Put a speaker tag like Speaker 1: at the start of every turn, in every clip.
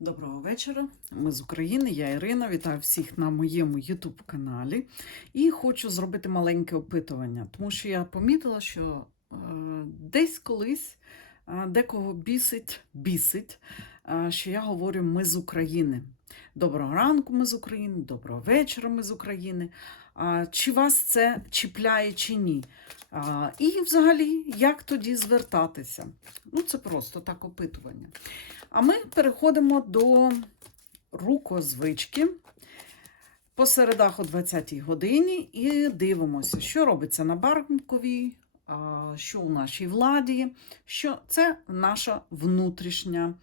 Speaker 1: Доброго вечора. Ми з України, я Ірина. Вітаю всіх на моєму YouTube каналі. І хочу зробити маленьке опитування, тому що я помітила, що е, десь колись е, декого бісить, бісить, е, що я говорю ми з України. Доброго ранку, ми з України, доброго вечора, ми з України. Чи вас це чіпляє чи ні? І взагалі, як тоді звертатися? Ну, це просто так опитування. А ми переходимо до рукозвички по середах о 20-й годині і дивимося, що робиться на Барковій, що у нашій владі, що це наша внутрішня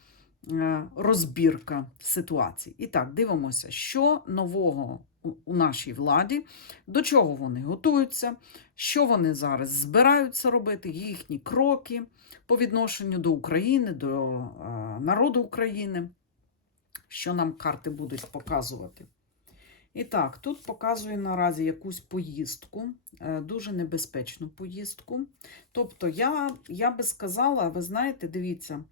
Speaker 1: е, розбірка ситуацій. І так, дивимося, що нового у- нашій владі, до чого вони готуються, що вони зараз збираються робити, їхні кроки по відношенню до України, до е, народу України, що нам карти будуть показувати. І так, тут показує наразі якусь поїздку, е, дуже небезпечну поїздку. Тобто, я, я би сказала, ви знаєте, дивіться,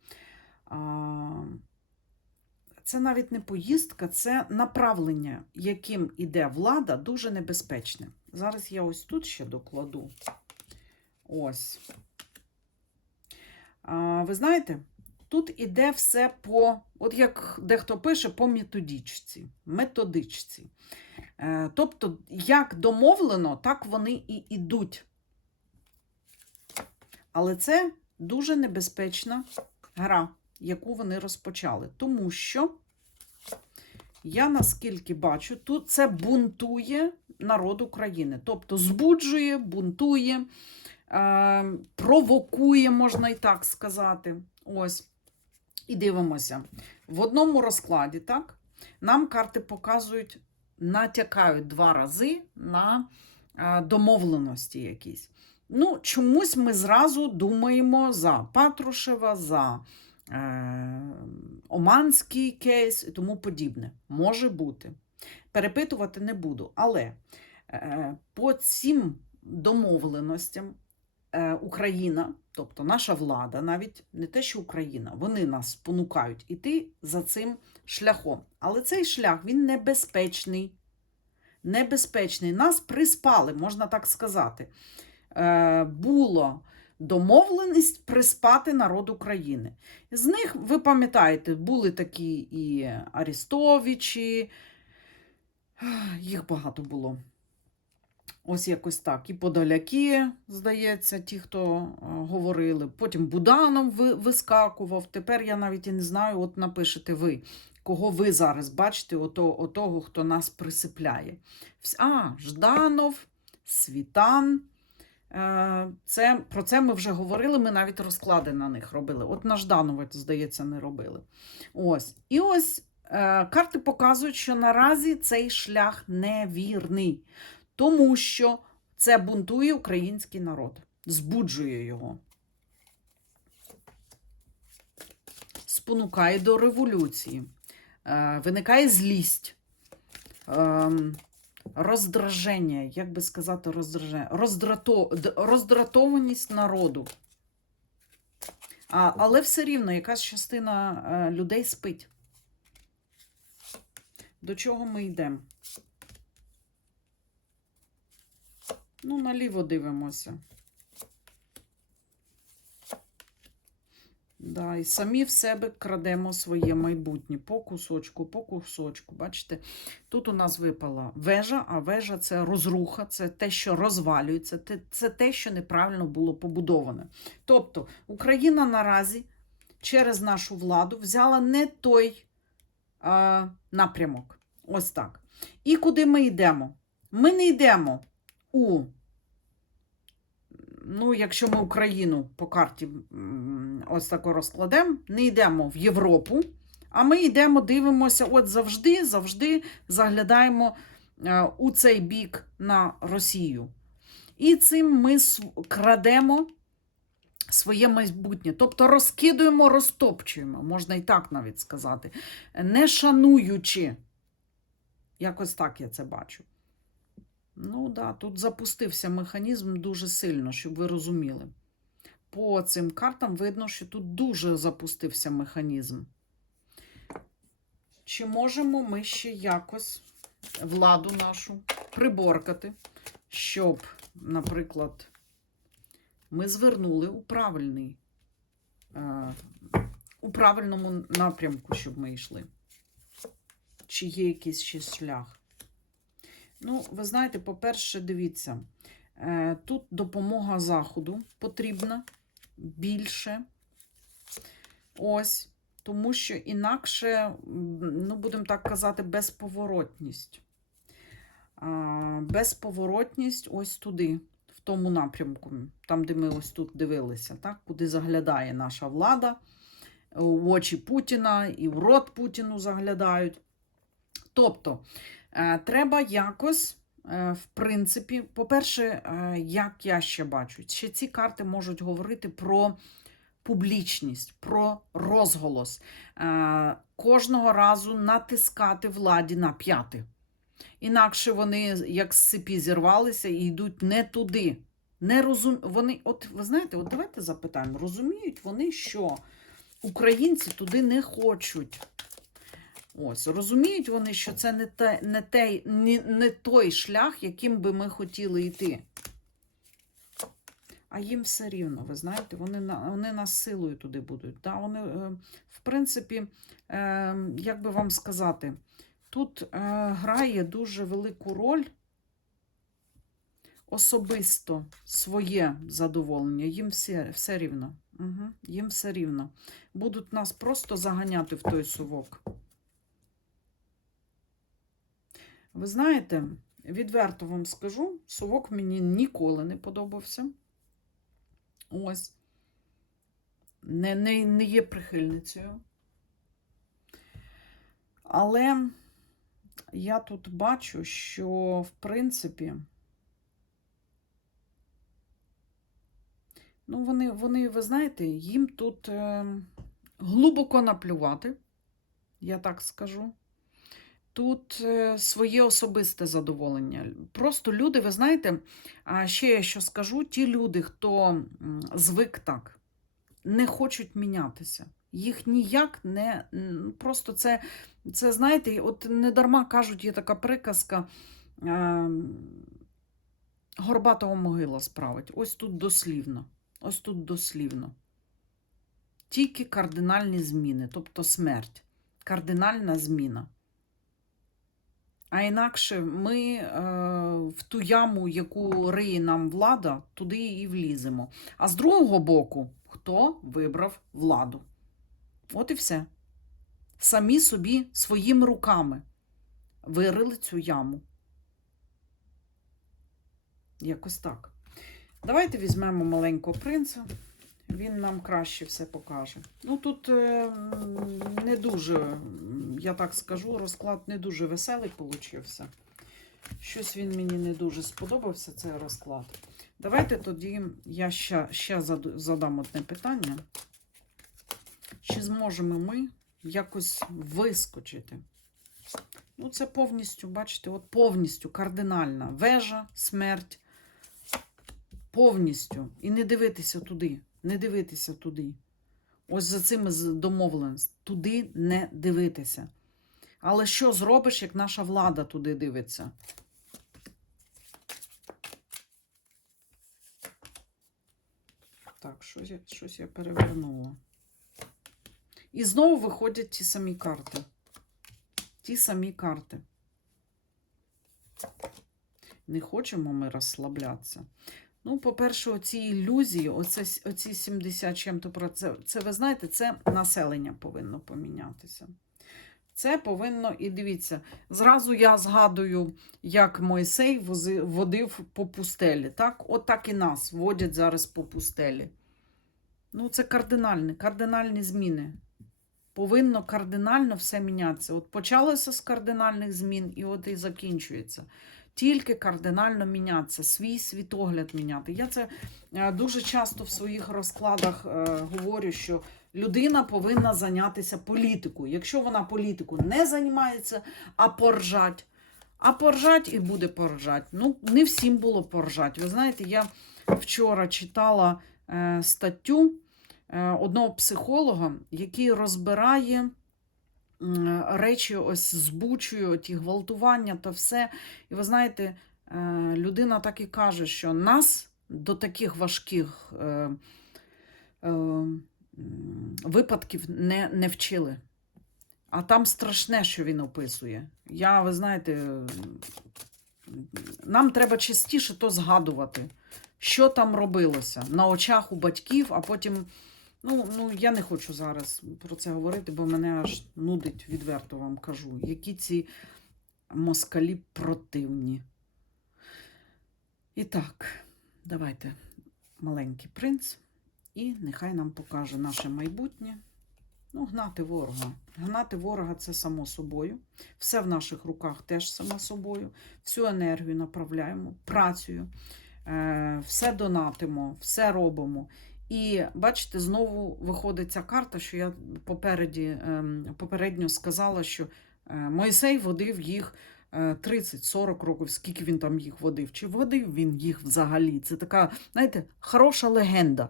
Speaker 1: це навіть не поїздка, це направлення, яким іде влада, дуже небезпечне. Зараз я ось тут ще докладу. Ось. А, ви знаєте, тут іде все по, от як дехто пише, по методичці. методичці. Е, тобто, як домовлено, так вони і йдуть. Але це дуже небезпечна гра, яку вони розпочали. Тому що, я наскільки бачу, тут це бунтує народ України. Тобто збуджує, бунтує, е, провокує, можна і так сказати. Ось. І дивимося. В одному розкладі, так, нам карти показують, натякають два рази на е, домовленості якісь. Ну, чомусь ми зразу думаємо за Патрушева, за Оманський кейс і тому подібне. Може бути. Перепитувати не буду. Але е, по цим домовленостям е, Україна, тобто наша влада, навіть не те, що Україна, вони нас спонукають іти за цим шляхом. Але цей шлях він небезпечний. Небезпечний. Нас приспали, можна так сказати. Е, було домовленість приспати народ України. З них, ви пам'ятаєте, були такі і Арістовичі, їх багато було. Ось якось так. І Подоляки, здається, ті, хто е, говорили. Потім Буданов ви- вискакував. Тепер я навіть і не знаю, от напишете ви, кого ви зараз бачите, ото, отого, хто нас присипляє. А, Жданов, Світан. Е, Це, про це ми вже говорили, ми навіть розклади на них робили. От на Жданова, здається, не робили. Ось. І ось е, карти показують, що наразі цей шлях невірний, тому що це бунтує український народ, збуджує його. Спонукає до революції, е, виникає злість. Ем, роздраження, як би сказати, роздраження, роздрато, роздратованість народу. А, але все рівно якась частина е, людей спить. До чого ми йдемо? Ну, наліво дивимося. Да, і самі в себе крадемо своє майбутнє по кусочку, по кусочку. Бачите, тут у нас випала вежа, а вежа це розруха, це те, що розвалюється, це те, що неправильно було побудоване. Тобто Україна наразі через нашу владу взяла не той а, напрямок. Ось так. І куди ми йдемо? Ми не йдемо у ну, якщо ми Україну по карті ось тако розкладемо, не йдемо в Європу, а ми йдемо, дивимося, от завжди, завжди заглядаємо е, у цей бік на Росію. І цим ми крадемо своє майбутнє. Тобто розкидуємо, розтопчуємо, можна і так навіть сказати, не шануючи. Якось так я це бачу. Ну да, тут запустився механізм дуже сильно, щоб ви розуміли. По цим картам видно, що тут дуже запустився механізм. чи можемо ми ще якось владу нашу приборкати, щоб, наприклад, ми звернули у правильний, е, у правильному напрямку, щоб ми йшли. Чи є якийсь ще шлях? Ну, ви знаєте, по-перше, дивіться, е, тут допомога Заходу потрібна більше. Ось, тому що інакше, ну, будемо так казати, безповоротність. Безповоротність ось туди, в тому напрямку, там, де ми ось тут дивилися, так? куди заглядає наша влада, в очі Путіна і в рот Путіну заглядають. Тобто, треба якось, е, в принципі, по-перше, е, як я ще бачу, ще ці карти можуть говорити про публічність, про розголос. Е, Кожного разу натискати владі на п'яти. Інакше вони, як з цепі, зірвалися і йдуть не туди. Не розум... вони, от ви знаєте, от давайте запитаємо, розуміють вони, що українці туди не хочуть. Ось, розуміють вони, що це не, те, не, те, не, не той шлях, яким би ми хотіли йти. А їм все рівно, ви знаєте, вони, вони нас силою туди будуть. Да? Вони, е, в принципі, е, як би вам сказати, тут е, грає дуже велику роль особисто своє задоволення. Їм все, все рівно. Угу. Їм все рівно. Будуть нас просто заганяти в той сувок. Ви знаєте, відверто вам скажу, сувок мені ніколи не подобався. Ось. Не, не, не є прихильницею. Але я тут бачу, що, в принципі, ну, вони, вони ви знаєте, їм тут е, глибоко наплювати, я так скажу. Тут е, своє особисте задоволення. Просто люди, ви знаєте, ще я що скажу: ті люди, хто звик так, не хочуть мінятися. Їх ніяк не просто це, це знаєте, от не дарма кажуть, є така приказка. Е, Горбатого могила справить. Ось тут дослівно. Ось тут дослівно. Тільки кардинальні зміни, тобто смерть. Кардинальна зміна. А інакше ми е, в ту яму, яку риє нам влада, туди і вліземо. А з другого боку, хто вибрав владу? От і все. Самі собі своїми руками вирили цю яму. Якось так. Давайте візьмемо маленького принца. Він нам краще все покаже. Ну тут е, не дуже, я так скажу, розклад не дуже веселий получився. Щось він мені не дуже сподобався, цей розклад. Давайте тоді я ще, ще задам одне питання. Чи зможемо ми якось вискочити? Ну, це повністю, бачите, от повністю кардинальна вежа, смерть. Повністю. І не дивитися туди. Не дивитися туди. Ось за цими домовленостями. Туди не дивитися. Але що зробиш, як наша влада туди дивиться? Так, щось я, щось я перевернула. І знову виходять ті самі карти. Ті самі карти. Не хочемо ми розслаблятися. Ну, по-перше, оці ілюзії, оце, оці 70 чим-то про це, це, ви знаєте, це населення повинно помінятися. Це повинно, і дивіться, зразу я згадую, як Мойсей водив по пустелі. Так? От так і нас водять зараз по пустелі. Ну, це кардинальні, кардинальні зміни. Повинно кардинально все мінятися. От почалося з кардинальних змін, і от і закінчується. Тільки кардинально мінятися, свій світогляд міняти. Я це е, дуже часто в своїх розкладах е, говорю, що людина повинна зайнятися політикою. Якщо вона політику не займається, а поржать, а поржать і буде поржать. Ну, не всім було поржать. Ви знаєте, я вчора читала е, статтю одного психолога, який розбирає речі ось збучую, ті гвалтування та все. І ви знаєте, е, людина так і каже, що нас до таких важких е, е, випадків не, не вчили. А там страшне, що він описує. Я, ви знаєте, нам треба частіше то згадувати, що там робилося на очах у батьків, а потім. Ну, ну, я не хочу зараз про це говорити, бо мене аж нудить, відверто вам кажу, які ці москалі противні. І так, давайте маленький принц, і нехай нам покаже наше майбутнє. Ну, гнати ворога. Гнати ворога це само собою. Все в наших руках теж само собою. Всю енергію направляємо, працею, е, все донатимо, все робимо. І бачите, знову виходить ця карта, що я попереді, ем, попередньо сказала, що е, Мойсей водив їх е, 30-40 років, скільки він там їх водив. Чи водив він їх взагалі? Це така, знаєте, хороша легенда.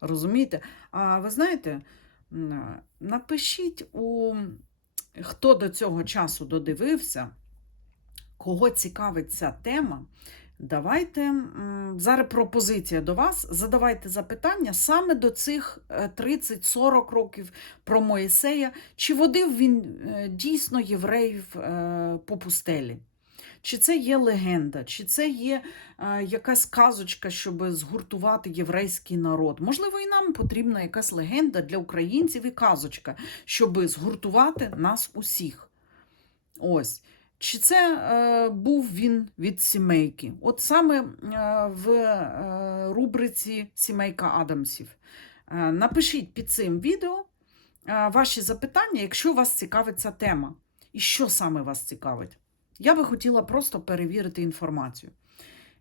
Speaker 1: Розумієте? А ви знаєте, напишіть, у, хто до цього часу додивився, кого цікавить ця тема. Давайте зараз пропозиція до вас. Задавайте запитання саме до цих е, 30-40 років про Моїсея. Чи водив він е, дійсно євреїв е, по пустелі? Чи це є легенда, чи це є е, якась казочка, щоб згуртувати єврейський народ? Можливо, і нам потрібна якась легенда для українців і казочка, щоб згуртувати нас усіх. Ось. Чи це е, був він від сімейки? От саме е, в е, рубриці Сімейка Адамсів. Е, напишіть під цим відео е, ваші запитання, якщо вас цікавить ця тема. І що саме вас цікавить? Я би хотіла просто перевірити інформацію.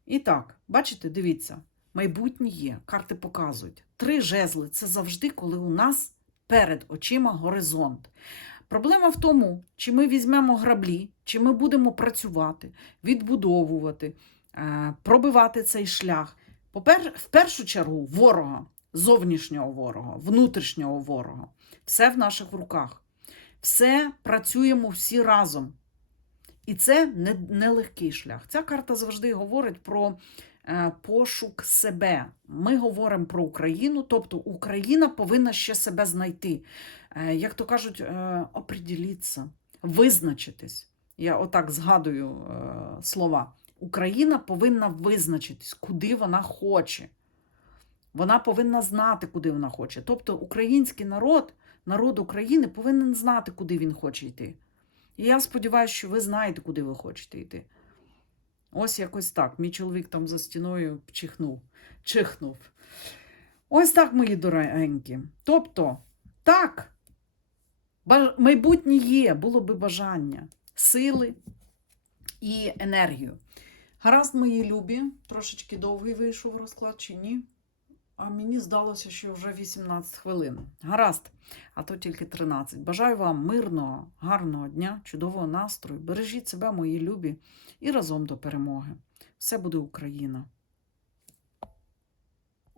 Speaker 1: І так, бачите, дивіться, майбутнє є, карти показують. Три жезли це завжди, коли у нас перед очима горизонт. Проблема в тому, чи ми візьмемо граблі, чи ми будемо працювати, відбудовувати, е, пробивати цей шлях. В першу чергу ворога, зовнішнього ворога, внутрішнього ворога. Все в наших руках. Все працюємо всі разом. І це не, не шлях. Ця карта завжди говорить про е, пошук себе. Ми говоримо про Україну, тобто Україна повинна ще себе знайти. Е, як то кажуть, е, оприділіться, визначитись. Я отак згадую е, слова. Україна повинна визначитись, куди вона хоче. Вона повинна знати, куди вона хоче. Тобто український народ, народ України повинен знати, куди він хоче йти. І я сподіваюся, що ви знаєте, куди ви хочете йти. Ось якось так. Мій чоловік там за стіною чихнув, чихнув. Ось так, мої дорогенькі. Тобто, так, майбутнє є, було би бажання, сили і енергію. Гаразд, мої любі, трошечки довгий вийшов розклад чи ні? А мені здалося, що вже 18 хвилин. Гаразд, а то тільки 13. Бажаю вам мирного, гарного дня, чудового настрою. Бережіть себе, мої любі, і разом до перемоги. Все буде Україна!